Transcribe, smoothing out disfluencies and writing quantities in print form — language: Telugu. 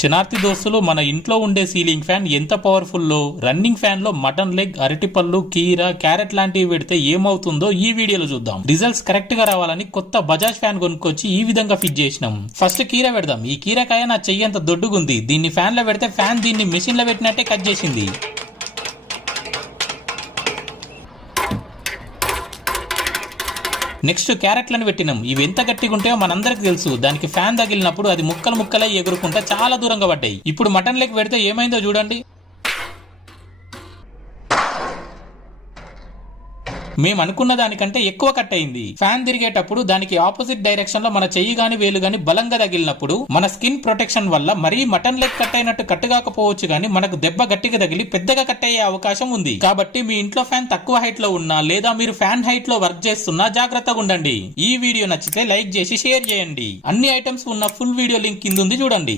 శనార్థి దోస్తులు, మన ఇంట్లో ఉండే సీలింగ్ ఫ్యాన్ ఎంత పవర్ఫుల్ లో రన్నింగ్ ఫ్యాన్ లో మటన్ లెగ్, అరటిపళ్ళు, కీర, క్యారెట్ లాంటివి పెడితే ఏమవుతుందో ఈ వీడియోలో చూద్దాం. రిజల్ట్స్ కరెక్ట్ గా రావాలని కొత్త బజాజ్ ఫ్యాన్ కొనుక్కొచ్చి ఈ విధంగా ఫిట్ చేసినాం. ఫస్ట్ కీర పెడదాం. ఈ కీరకాయ నా చెయ్యి అంత దొడ్డుగుంది. దీన్ని ఫ్యాన్ లో పెడితే ఫ్యాన్ దీన్ని మెషిన్ లో పెట్టినట్టే కట్ చేసింది. నెక్స్ట్ క్యారెట్లను పెట్టినాం. ఇవి ఎంత గట్టిగా ఉంటాయో మనందరికి తెలుసు. దానికి ఫ్యాన్ తగిలినప్పుడు అది ముక్కలు ముక్కలై ఎగురుకుంటా చాలా దూరంగా పడ్డాయి. ఇప్పుడు మటన్ లెగ్ పెడితే ఏమైందో చూడండి. మేము అనుకున్న దానికంటే ఎక్కువ కట్ అయింది. ఫ్యాన్ తిరిగేటప్పుడు దానికి ఆపోజిట్ డైరెక్షన్ లో మన చెయ్యి గాని వేలు గాని బలంగా తగిలినప్పుడు మన స్కిన్ ప్రొటెక్షన్ వల్ల మరీ మటన్ లెగ్ కట్ అయినట్టు కట్ కాకపోవచ్చు గానీ మనకు దెబ్బ గట్టిగా తగిలి పెద్దగా కట్ అయ్యే అవకాశం ఉంది. కాబట్టి మీ ఇంట్లో ఫ్యాన్ తక్కువ హైట్ లో ఉన్నా లేదా మీరు ఫ్యాన్ హైట్ లో వర్క్ చేస్తున్నా జాగ్రత్తగా ఉండండి. ఈ వీడియో నచ్చితే లైక్ చేసి షేర్ చేయండి. అన్ని ఐటమ్స్ ఉన్న ఫుల్ వీడియో లింక్ కింద ఉంది చూడండి.